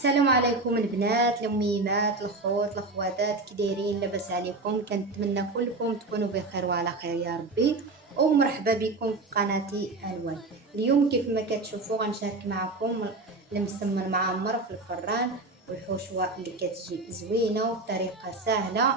السلام عليكم البنات الاميمات الخوت الاخواتات، كي دايرين؟ لاباس عليكم؟ كنتمنى كلكم تكونوا بخير وعلى خير يا ربي. ومرحبا بكم في قناتي الوان. اليوم كيف ما كتشوفوا غنشارك معكم المسمن معمر في الفران والحشوه اللي كتجي زوينه وبطريقه سهله.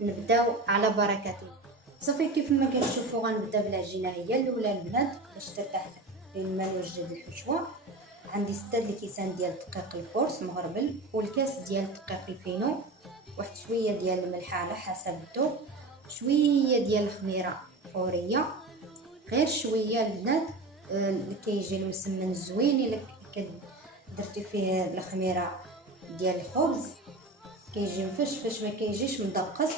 نبداو على بركه الله. صافي كيف ما كتشوفوا غنبدا بالعجينه هي الاولى البنات باش ترتاح لما نوجد الحشوه. عندي 6 الكيسان ديال الدقيق الفورس مغربل والكاس ديال الدقيق الفينو، واحد شويه ديال الملح على حسب الذوق، شويه ديال الخميره فوريه، غير شويه البنات اللي كيجي المسمن الزوين الا درتي فيه الخميره ديال الخبز كيجي مفشفش ما كيجيش مدقص.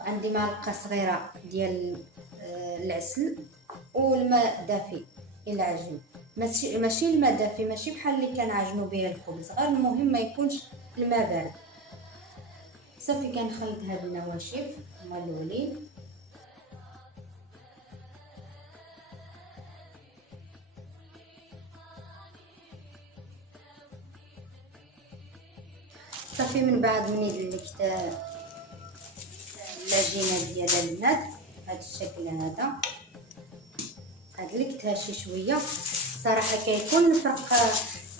عندي معلقه صغيره ديال العسل والماء دافي الى عجين، ماشي الماء دافي، ماشي بحال اللي كنعجنوا به الخبز، غير المهم ما يكونش الماء بارد. صافي كنخلط هاد النواشف هما الاولين. صافي من بعد من دلكت العجينه ديال البنات بهذا الشكل هذا، دلكتها شي شويه. صراحه كيكون الفرق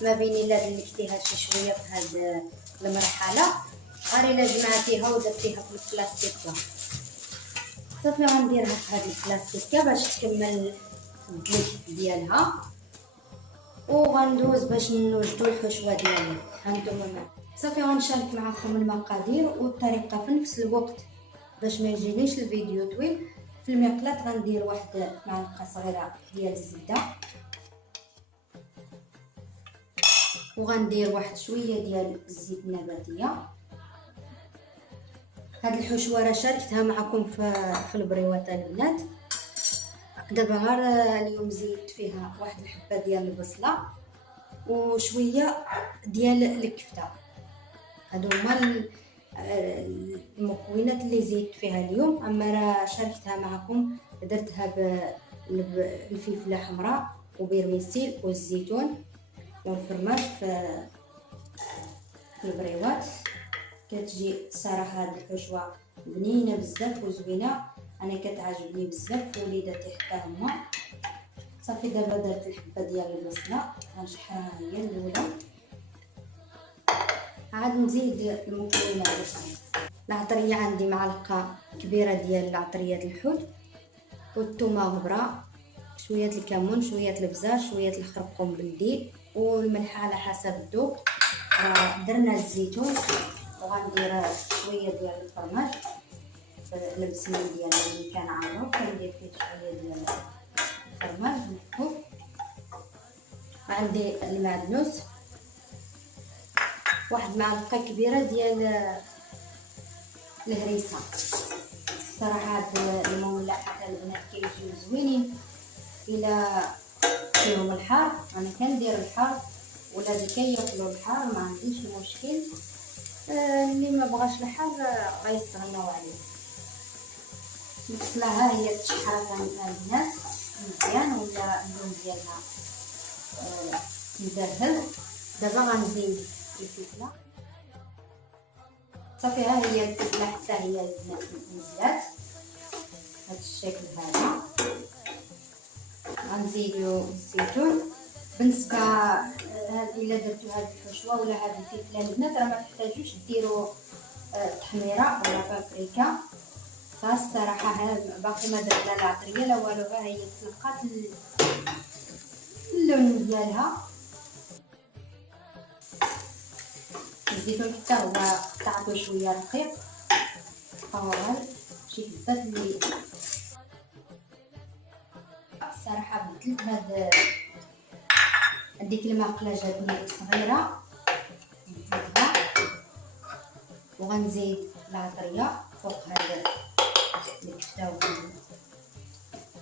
ما بين الا دلكتيها شي شويه في هذه المرحله غير الا جمعتيها ودرتيها في البلاستيكه. صافي غنديرها في هذه البلاستيكه باش تكمل الدلك ديالها، وغندوز باش نوجدوا الحشوه ديالنا. هانتوما صافي غنشارك معكم المقادير والطريقه في نفس الوقت باش ما يجينيش الفيديو طويل. في المقلاة غندير واحد معلقه صغيره ديال الزبده، وغندير واحد شويه ديال الزيت النباتيه. هاد الحشوه راه شاركتها معكم في البريوات البنات. دابا غير اليوم زيدت فيها واحد الحبه ديال البصله وشويه ديال الكفته. هادو هما المكونات اللي زيدت فيها اليوم. اما راه شاركتها معكم، درتها بالفلفله حمراء وبرميسيل والزيتون والفرماج في البريوات. كتجي صراحه هاد الحشوه بنينه بزاف وزوينه، انا كتعجبني بزاف وليداتي حتى هما. صافي دابا درت الحبه ديال البصله غنشحرها هي الاولى، عاد نزيد المكونات. العطريه عندي معلقه كبيره ديال العطريه الحوت والثومه غبره، شويه الكمون، شويه البزار، شويه الخرقوم بلدي والملح على حسب الذوق. درنا الزيتون وغندير شويه ديال الفرماج المسمين ديالنا اللي كنعمرو، كندير فيه شويه ديال الفرماج محكوك. عندي المعدنوس، واحد معلقه كبيره ديال الهريسه. صراحه هاد المملحات البنات كيجيو زوينين الى فيهم الحار. انا كندير الحار ولادي كياكلوا الحار، ما عنديش مشكل. اللي ما بغاش الحار غيستغناو عليه. البصله ها هي تشحرات البنات مزيان ولا اللون ديالها مذهب. دابا غنزيد الفلفله. صافي ها هي الفلفله حتى هي البنات نزلات بهذا الشكل هذا. غنزيدو الزيتون. بالنسبه الا درتو هذه الحشوه ولا هذه الفلفله البنات راه ما تحتاجوش ديروا تحميره ولا بابريكا. فالصراحه باقي ما درت لا العطريه لا والو، ها هي تلقات اللون ديالها. الزيتون حتى هو قطعته شويه رقيق، طوال شي حبات اللي الصراحه بدلت هاد هذيك الماكله جاتني صغيره نزيدها، وغنزيد العطريه فوق هذا الكفته،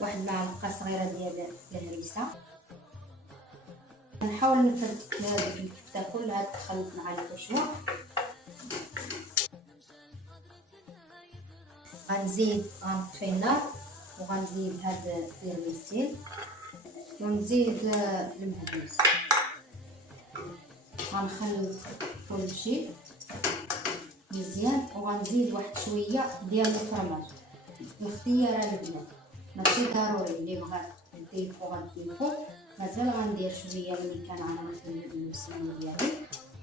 واحد معلقه صغيره ديال الهريسه. نحاول نفرك هذيك الكفته كلها تخلط مع الحشوه. غنطفي النار وغنزيد هذا البرميسيل ونزيد المعدنوس. غنخلط كلشي مزيان، وغنزيد واحد شويه ديال الفرماج. الاختيار البنات، ماشي ضروري، اللي بغات نضيفو غنضيفو. مازال غندير شويه ملي كان غنخلط المسمن ديالي،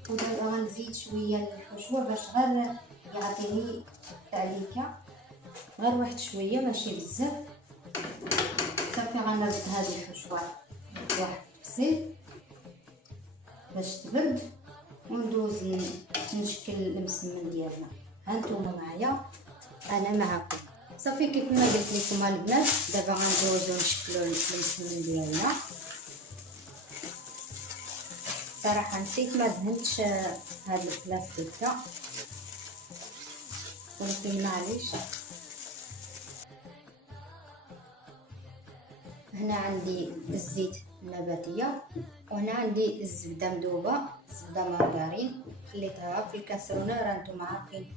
ودابا غنزيد شويه الحشوه باش غير يعطيني التعليكه، غير واحد شويه ماشي بزاف. صافي غنرد هذه الحشوه واحد بسيط باش تبرد، وندوز نشكل المسمن ديالنا. هانتوما معايا، انا معكم. صافي كيف ما قلت لكم البنات، دابا غندوزو نشكلو المسمن ديالنا. صراحه نسيت ما دهنتش هاد البلاستيكه، ولكن معليش. هنا عندي الزيت النباتيه، وهنا عندي الزبده مذوبه، زبده مارغرين خليتها في الكاسرونه. راه نتوما عارفين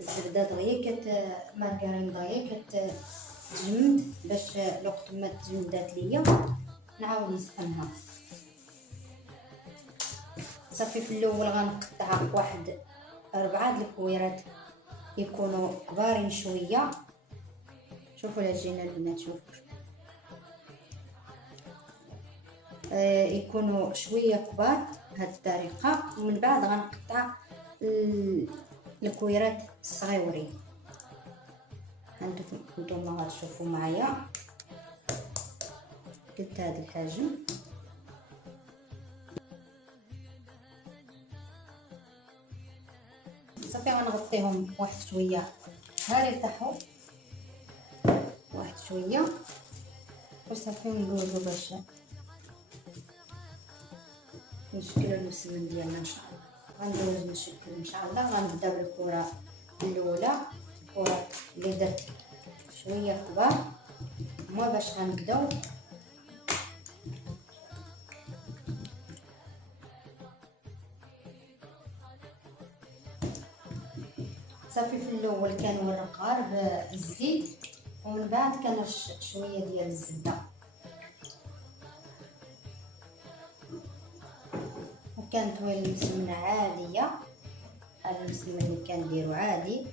الزبده دغيا مارغرين دغيا كتجمد، باش الوقت ما تجمدات ليا نعاود نسخنها. صافي في الاول غنقطع واحد 4 الكويرات يكونوا كبارين شويه. شوفوا العجينه البنات، شوفوا يكونوا شويه كبار بهذه الطريقه، ومن بعد غنقطع الكويرات الصغيورين. هانتوما غتشوفوا معايا قد هذا الحجم. صافي غنغطيهم واحد شويه ها يرتاحوا واحد شويه، وصافي ندوزو باش نشكلو المسمن ديالنا ان شاء الله. غندوز نشكل ان شاء الله. غنبدا بالكره الاولى، الكره اللي درت شويه كبار هما باش غنبداو. صافي في الاول كنورق غير بالزيت، ومن بعد كنرش شويه ديال الزبده، وكنطوي المسمنه عاديه. هذا المسمن اللي كنديرو عادي.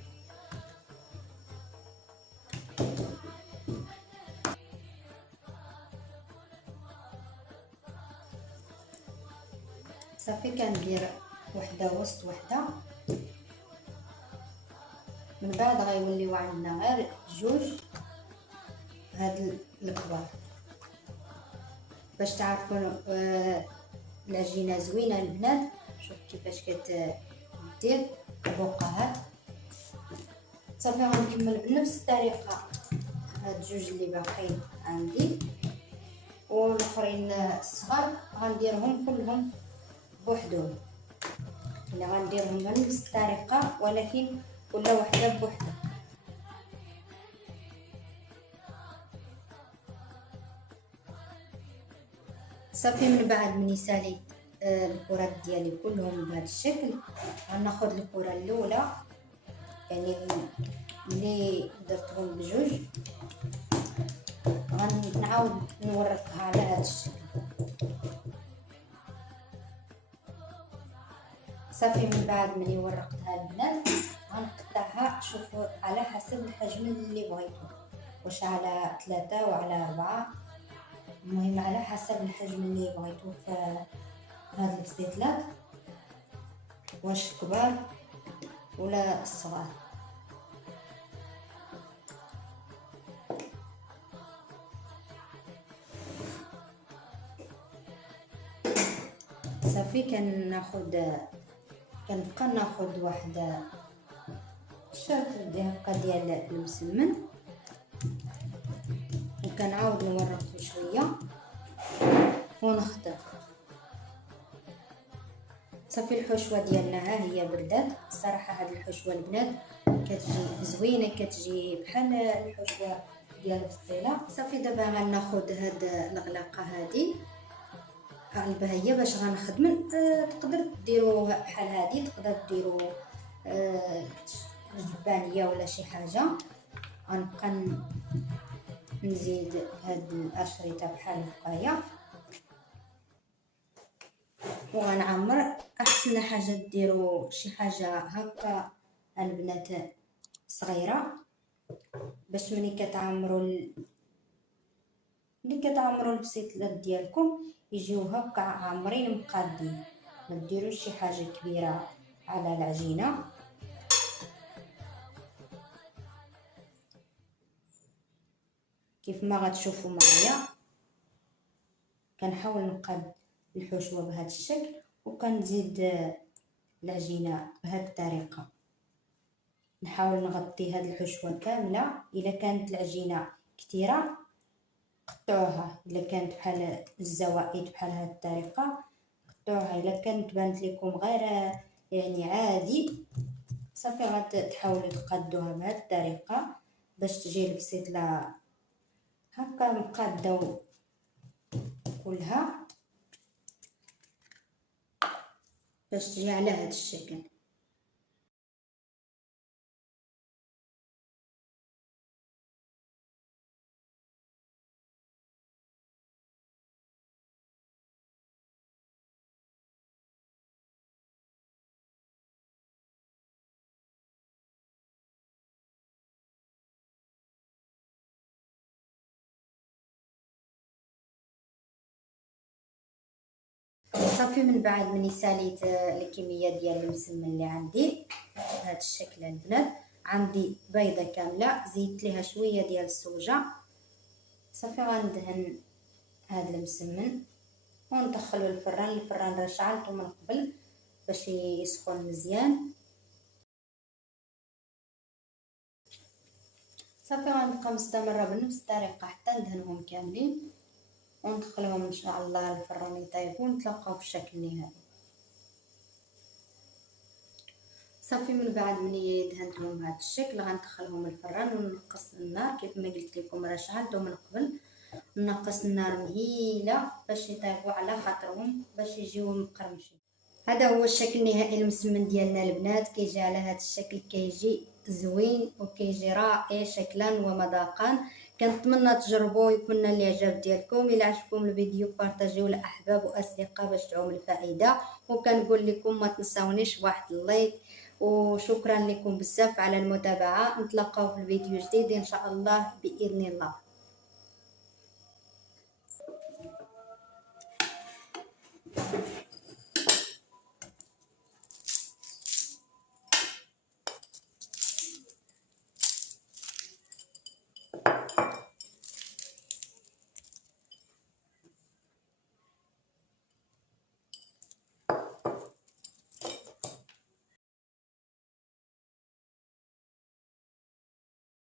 صافي كندير وحده وسط وحده، من بعد غيوليو عندنا غير جوج هاد الكبار. باش تعرفوا العجينه زوينه البنات، شوف كيفاش كتدير البقعات. صافي غنكمل بنفس الطريقه هاد جوج اللي باقيين عندي، والاخرين الصغار غنديرهم كلهم بوحدهم. اللي غنديرهم بنفس الطريقه، ولكن كل وحده بوحدها. صافي من بعد مني ساليت الكرات ديالي كلهم بهذا الشكل، غناخذ الكره الاولى يعني اللي درتهم بجوج، غنعاود نورقها على هذا الشكل. صافي من بعد مني ورقتها البنات غنقطعها. شوفوا على حسب الحجم اللي بغيتو، واش على 3 وعلى 4، المهم على حسب الحجم اللي بغيتو في هاد البسيطلات، واش كبار ولا صغار. صافي كنبقى ناخذ واحد شاطر ديال المسمن، وكنعاود نورقو شويه ونخضر. صافي الحشوه ديالنا ها هي بردات. الصراحه هاد الحشوه البنات كتجي زوينه، كتجي بحال الحشوه ديال الفصيله. صافي دابا غناخذ هاد الغلاقه هادي قلبها هي باش غنخدم. تقدر ديروا بحال هادي، تقدر ديروا جبانيه ولا شي حاجه. غنبقى نزيد هاد الاشرطه بحال هكايا. وغنعمر. احسن حاجه ديروا شي حاجه هكا البنات صغيره، باش ملي كتعمروا البسيطلات ديالكم يجيو هكا عامرين مقادين. ما ديروش شي حاجه كبيره على العجينه. كيف ما غتشوفوا معايا كنحاول نقاد الحشوه بهذا الشكل، وكنزيد العجينه بهذه الطريقه. نحاول نغطي هذه الحشوه كامله. الا كانت العجينه كثيره قطعوها، الا كانت بحال الزوائد بحال هذه الطريقه قطعوها. الا كانت بانت لكم غير يعني عادي صافي غتحاولوا تقادوها بهذه الطريقه باش تجي البسيطله هكا مقاده كلها، باش تجي على هذا الشكل. صافي من بعد مني ساليت الكميه ديال المسمن اللي عندي بهذا الشكل البنات، عندي بيضه كامله زيدت ليها شويه ديال السوجه. صافي غندهن هذا المسمن وندخلو الفران راه شعلته من قبل باش يسخن مزيان. صافي غنبقى مستمره بنفس الطريقه حتى ندهنهم كاملين وندخلهم ان شاء الله الفران يطيبوا ونتلاقاو في الشكل النهائي. صافي من بعد مني دهنتهم بهذا الشكل غندخلهم الفران ونقص النار. كيف ما قلت لكم راه شعلته من قبل، نقص النار مهيله باش يطيبوا على خاطرهم باش يجيو مقرمشين. هذا هو الشكل النهائي المسمن ديالنا البنات. كيجي على هذا الشكل، كيجي زوين وكيجي رائع شكلا ومذاقا. كنتمنى تجربوه ويكون الاعجاب ديالكم. الى عجبكم الفيديو بارطاجيوه لاحباب واصدقاء باش تعم الفائده، وكنقول لكم ما تنساونيش بواحد اللايك. وشكرا لكم بزاف على المتابعه. نتلاقاو في الفيديو جديد ان شاء الله باذن الله.